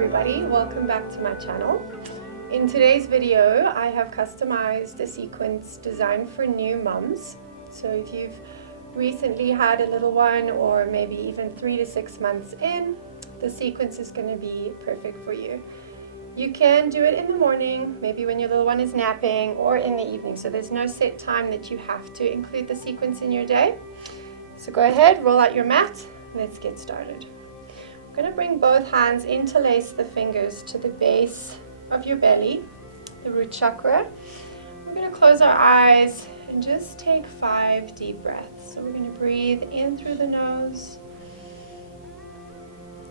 everybody, welcome back to my channel. In today's video I have customized a sequence designed for new mums. So if you've recently had a little one or maybe even 3 to 6 months in, the sequence is going to be perfect for you. You can do it in the morning, maybe when your little one is napping, or in the evening, so there's no set time that you have to include the sequence in your day. So go ahead, roll out your mat, let's get started. We're going to bring both hands, interlace the fingers to the base of your belly, the root chakra. We're going to close our eyes and just take 5 deep breaths. So we're going to breathe in through the nose,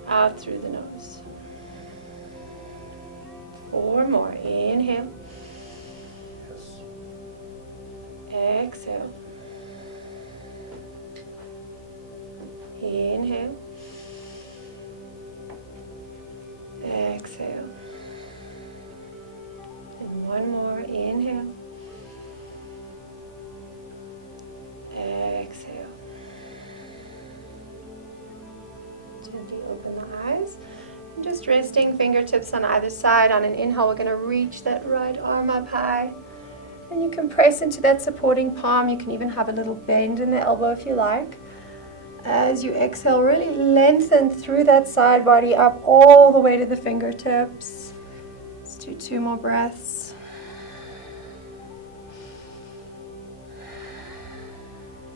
out through the nose. 4 more. Inhale. Exhale. Inhale. Exhale. And 1 more. Inhale. Exhale. Gently open the eyes. And just resting fingertips on either side. On an inhale, we're going to reach that right arm up high. And you can press into that supporting palm. You can even have a little bend in the elbow if you like. As you exhale, really lengthen through that side body up all the way to the fingertips. Let's do 2 more breaths.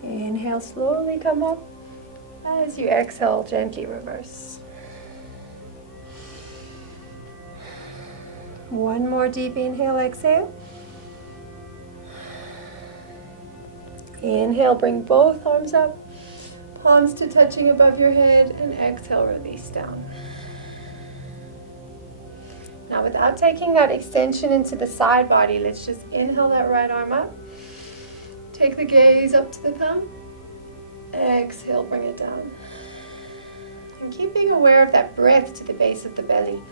Inhale, slowly come up. As you exhale, gently reverse. 1 more deep inhale, exhale. Inhale, bring both arms up. Palms to touching above your head, and exhale, release down. Now without taking that extension into the side body, let's just inhale that right arm up. Take the gaze up to the thumb. Exhale, bring it down. And keep being aware of that breath to the base of the belly.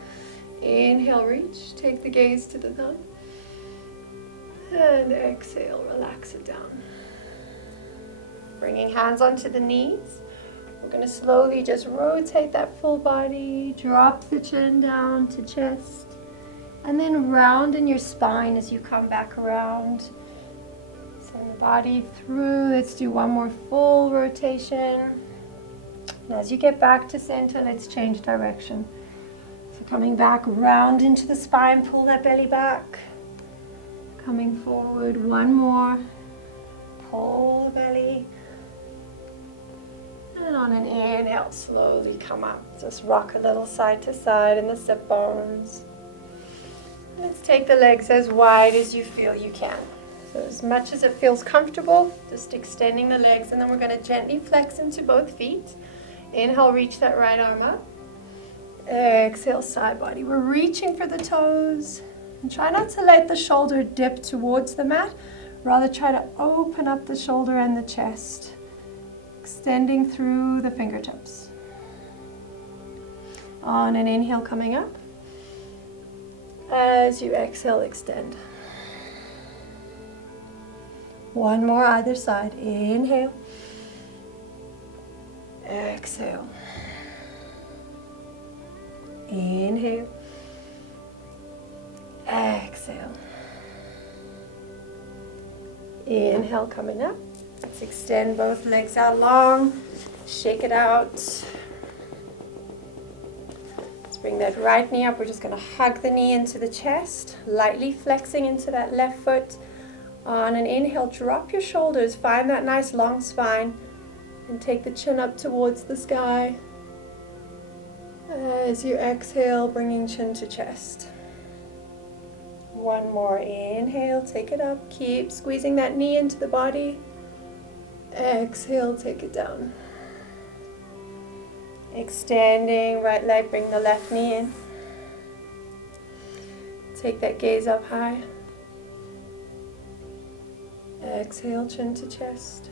Inhale, reach, take the gaze to the thumb. And exhale, relax it down. Bringing hands onto the knees. We're going to slowly just rotate that full body, drop the chin down to chest, and then round in your spine as you come back around. Send the body through. Let's do 1 more full rotation. And as you get back to center, let's change direction. So coming back round into the spine, pull that belly back. Coming forward, 1 more. Pull the belly. And on an inhale, slowly come up. Just rock a little side to side in the sit bones. Let's take the legs as wide as you feel you can. So as much as it feels comfortable, just extending the legs, and then we're going to gently flex into both feet. Inhale, reach that right arm up. Exhale, side body. We're reaching for the toes. And try not to let the shoulder dip towards the mat. Rather try to open up the shoulder and the chest. Extending through the fingertips. On an inhale, coming up. As you exhale, extend. 1 more either side. Inhale. Exhale. Inhale. Exhale. Inhale, coming up. Let's extend both legs out long. Shake it out. Let's bring that right knee up. We're just going to hug the knee into the chest, lightly flexing into that left foot. On an inhale, drop your shoulders. Find that nice long spine and take the chin up towards the sky. As you exhale, bringing chin to chest. 1 more. Inhale, take it up. Keep squeezing that knee into the body. Exhale, take it down. Extending right leg, bring the left knee in. Take that gaze up high. Exhale, chin to chest.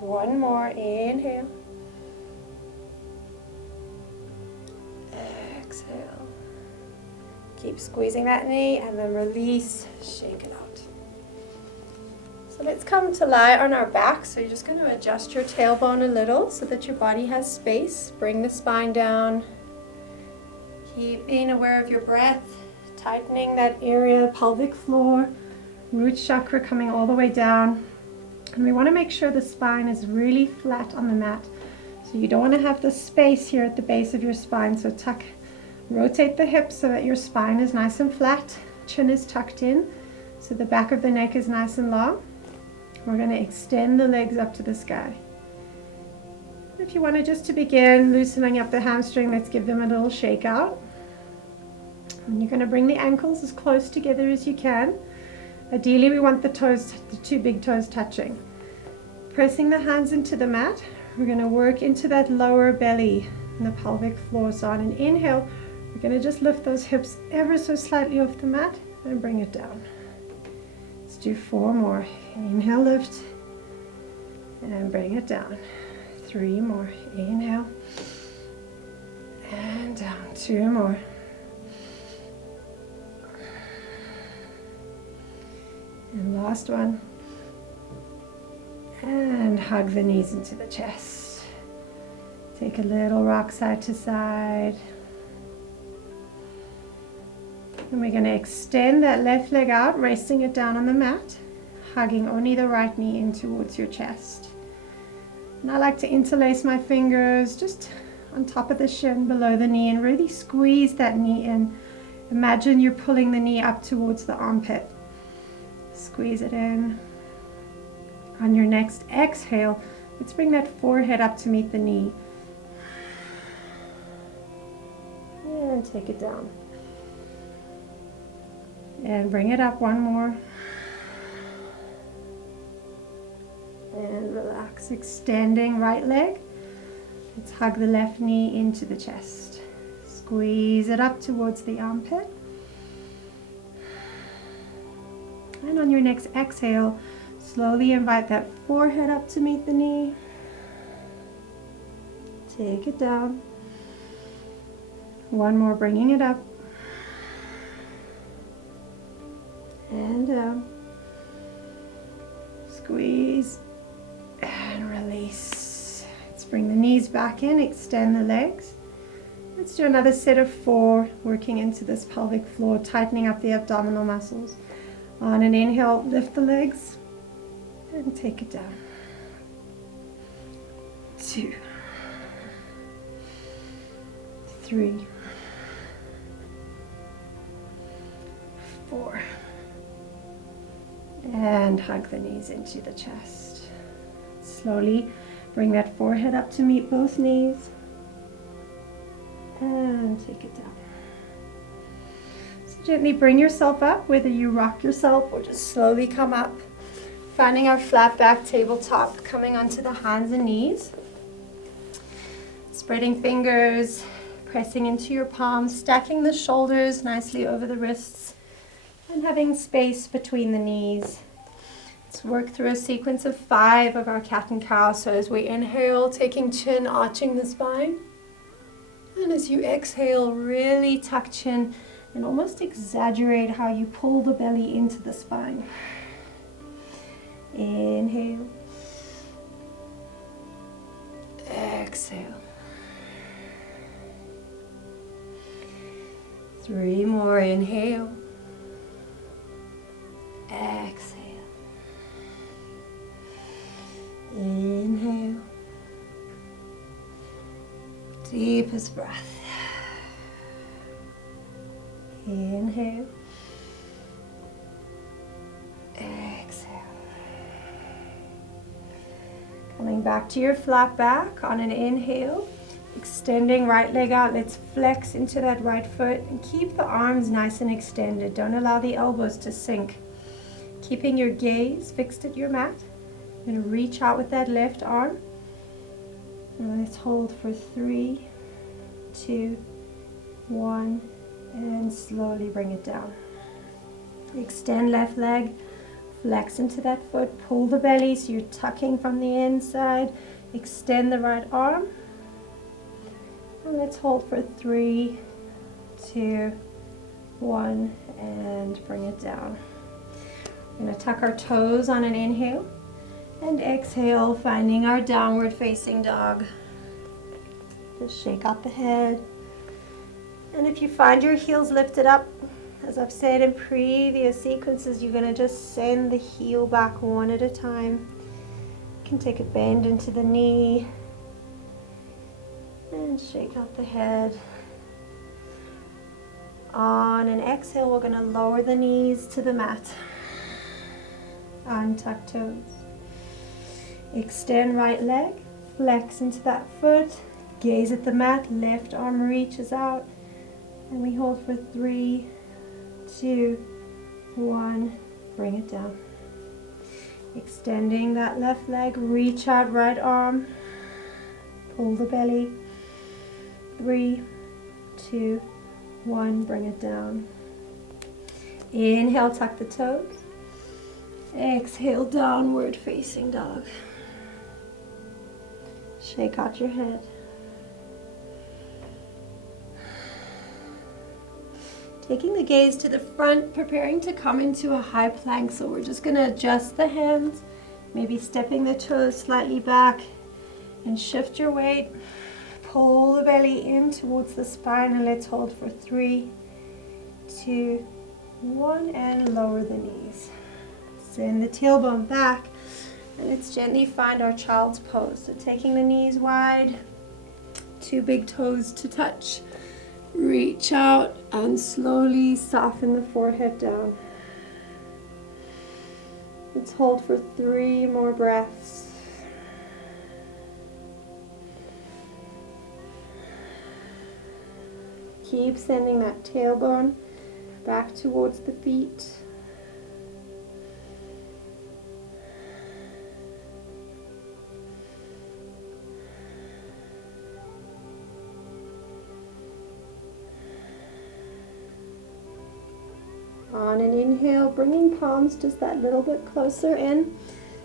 1 more. Inhale. Exhale. Keep squeezing that knee and then release, shake it out. So let's come to lie on our back. So you're just going to adjust your tailbone a little so that your body has space. Bring the spine down. Keep being aware of your breath, tightening that area, pelvic floor, root chakra coming all the way down. And we want to make sure the spine is really flat on the mat. So you don't want to have the space here at the base of your spine. So rotate the hips so that your spine is nice and flat. Chin is tucked in, so the back of the neck is nice and long. We're going to extend the legs up to the sky. If you want to just to begin loosening up the hamstring, let's give them a little shake out. And you're going to bring the ankles as close together as you can. Ideally, we want the two big toes touching. Pressing the hands into the mat, we're going to work into that lower belly and the pelvic floor. So on an inhale, we're going to just lift those hips ever so slightly off the mat and bring it down. Let's do 4 more. Inhale, lift, and bring it down. 3 more. Inhale, and down. 2 more. And last one. And hug the knees into the chest. Take a little rock side to side. And we're going to extend that left leg out, resting it down on the mat, hugging only the right knee in towards your chest. And I like to interlace my fingers just on top of the shin, below the knee, and really squeeze that knee in. Imagine you're pulling the knee up towards the armpit. Squeeze it in. On your next exhale, let's bring that forehead up to meet the knee. And take it down. And bring it up 1 more. And relax, extending right leg. Let's hug the left knee into the chest. Squeeze it up towards the armpit. And on your next exhale, slowly invite that forehead up to meet the knee. Take it down. 1 more, bringing it up. And down. Squeeze and release. Let's bring the knees back in, extend the legs. Let's do another set of 4, working into this pelvic floor, tightening up the abdominal muscles. On an inhale, lift the legs and take it down. 2, 3, 4. And hug the knees into the chest. Slowly bring that forehead up to meet both knees. And take it down. So gently bring yourself up, whether you rock yourself or just slowly come up. Finding our flat back tabletop, coming onto the hands and knees. Spreading fingers, pressing into your palms, stacking the shoulders nicely over the wrists, and having space between the knees. Let's work through a sequence of 5 of our cat and cow. So as we inhale, taking chin, arching the spine. And as you exhale, really tuck chin and almost exaggerate how you pull the belly into the spine. Inhale. Exhale. 3 more. Inhale. Exhale. Inhale. Deepest breath. Inhale. Exhale. Coming back to your flat back on an inhale. Extending right leg out. Let's flex into that right foot and keep the arms nice and extended. Don't allow the elbows to sink. Keeping your gaze fixed at your mat. I'm going to reach out with that left arm. And let's hold for 3, 2, 1, and slowly bring it down. Extend left leg, flex into that foot, pull the belly so you're tucking from the inside. Extend the right arm. And let's hold for 3, 2, 1, and bring it down. We're going to tuck our toes on an inhale and exhale, finding our downward facing dog. Just shake out the head And if you find your heels lifted up, as I've said in previous sequences, you're going to just send the heel back one at a time. You can take a bend into the knee and shake out the head. On an exhale, we're going to lower the knees to the mat. Untuck toes. Extend right leg, flex into that foot, gaze at the mat, left arm reaches out, and we hold for 3, 2, 1, bring it down. Extending that left leg, reach out right arm, pull the belly, 3, 2, 1, bring it down. Inhale, tuck the toes. Exhale, downward facing dog. Shake out your head. Taking the gaze to the front, preparing to come into a high plank. So we're just going to adjust the hands, maybe stepping the toes slightly back, and shift your weight. Pull the belly in towards the spine, and let's hold for 3, 2, 1, and lower the knees. Send the tailbone back, and let's gently find our child's pose. So taking the knees wide, 2 big toes to touch. Reach out and slowly soften the forehead down. Let's hold for 3 more breaths. Keep sending that tailbone back towards the feet. On an inhale, bringing palms just that little bit closer in,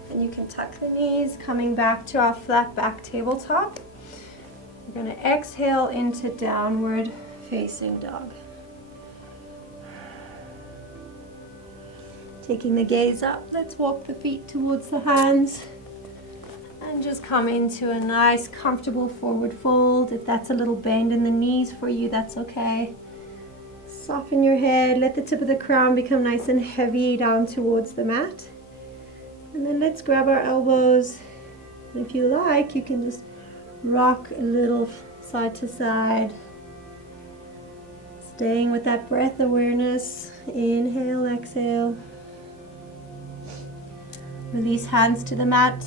and you can tuck the knees, coming back to our flat back tabletop. We're going to exhale into downward facing dog. Taking the gaze up, let's walk the feet towards the hands and just come into a nice comfortable forward fold. If that's a little bend in the knees for you, that's okay. Soften your head, let the tip of the crown become nice and heavy down towards the mat. And then let's grab our elbows. And if you like, you can just rock a little side to side. Staying with that breath awareness. Inhale, exhale. Release hands to the mat.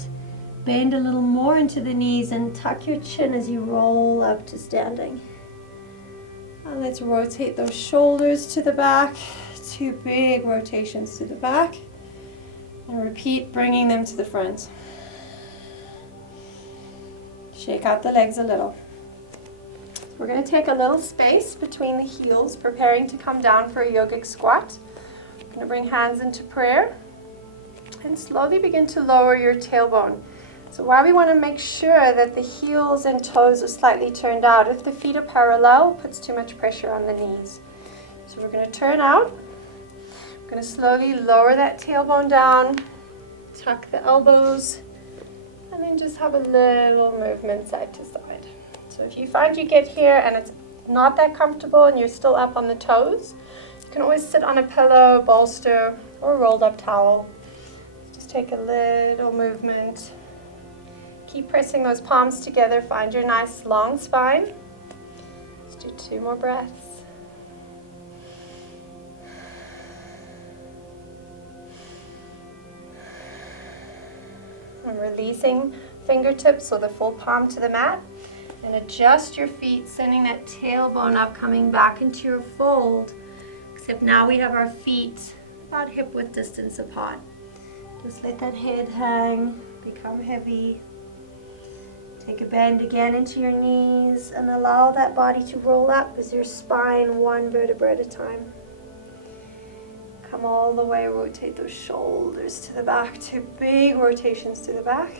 Bend a little more into the knees and tuck your chin as you roll up to standing. And let's rotate those shoulders to the back. 2 big rotations to the back. And repeat, bringing them to the front. Shake out the legs a little. We're going to take a little space between the heels, preparing to come down for a yogic squat. We're going to bring hands into prayer and slowly begin to lower your tailbone. So while we want to make sure that the heels and toes are slightly turned out, if the feet are parallel, it puts too much pressure on the knees. So we're going to turn out. We're going to slowly lower that tailbone down, tuck the elbows, and then just have a little movement side to side. So if you find you get here and it's not that comfortable and you're still up on the toes, you can always sit on a pillow, bolster, or rolled up towel. Just take a little movement. Keep pressing those palms together. Find your nice long spine. Let's do 2 more breaths. And releasing fingertips or the full palm to the mat. And adjust your feet, sending that tailbone up, coming back into your fold. Except now we have our feet about hip width distance apart. Just let that head hang, become heavy. Take a bend again into your knees and allow that body to roll up as your spine 1 vertebra at a time. Come all the way, rotate those shoulders to the back, 2 big rotations to the back.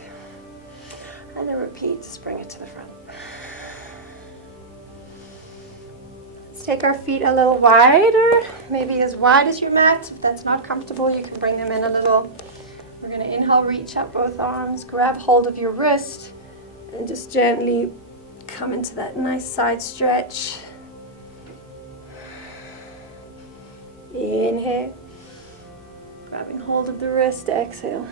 And then repeat, just bring it to the front. Let's take our feet a little wider, maybe as wide as your mat. If that's not comfortable, you can bring them in a little. We're going to inhale, reach up both arms, grab hold of your wrist, and just gently come into that nice side stretch. Inhale. Grabbing hold of the wrist, exhale.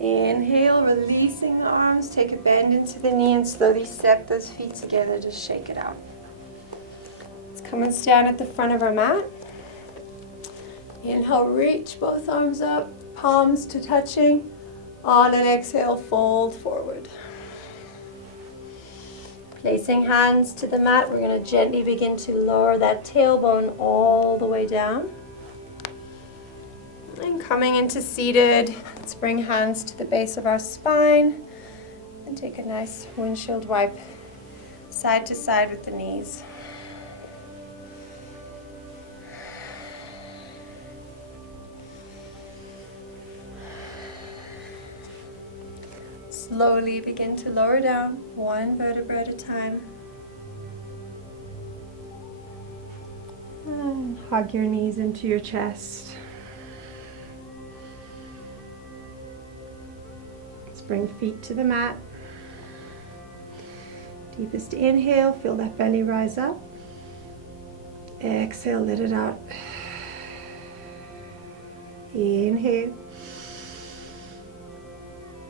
Inhale, releasing the arms, take a bend into the knee and slowly step those feet together, just shake it out. Let's come and stand at the front of our mat. Inhale, reach both arms up, palms to touching. On an exhale, fold forward. Placing hands to the mat, we're going to gently begin to lower that tailbone all the way down. And coming into seated, let's bring hands to the base of our spine and take a nice windshield wipe side to side with the knees. Slowly begin to lower down, one vertebra at a time. And hug your knees into your chest. Bring feet to the mat. Deepest inhale, feel that belly rise up. Exhale, let it out. Inhale.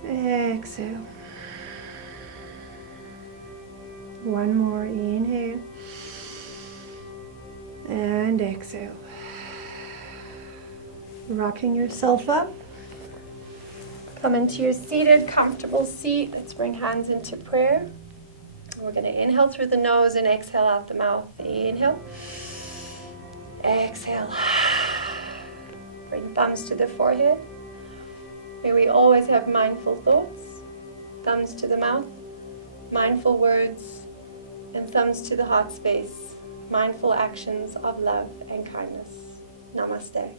Exhale. One more, inhale. And exhale. Rocking yourself up. Come into your seated, comfortable seat. Let's bring hands into prayer. We're going to inhale through the nose and exhale out the mouth. Inhale. Exhale. Bring thumbs to the forehead. May we always have mindful thoughts. Thumbs to the mouth. Mindful words. And thumbs to the heart space. Mindful actions of love and kindness. Namaste.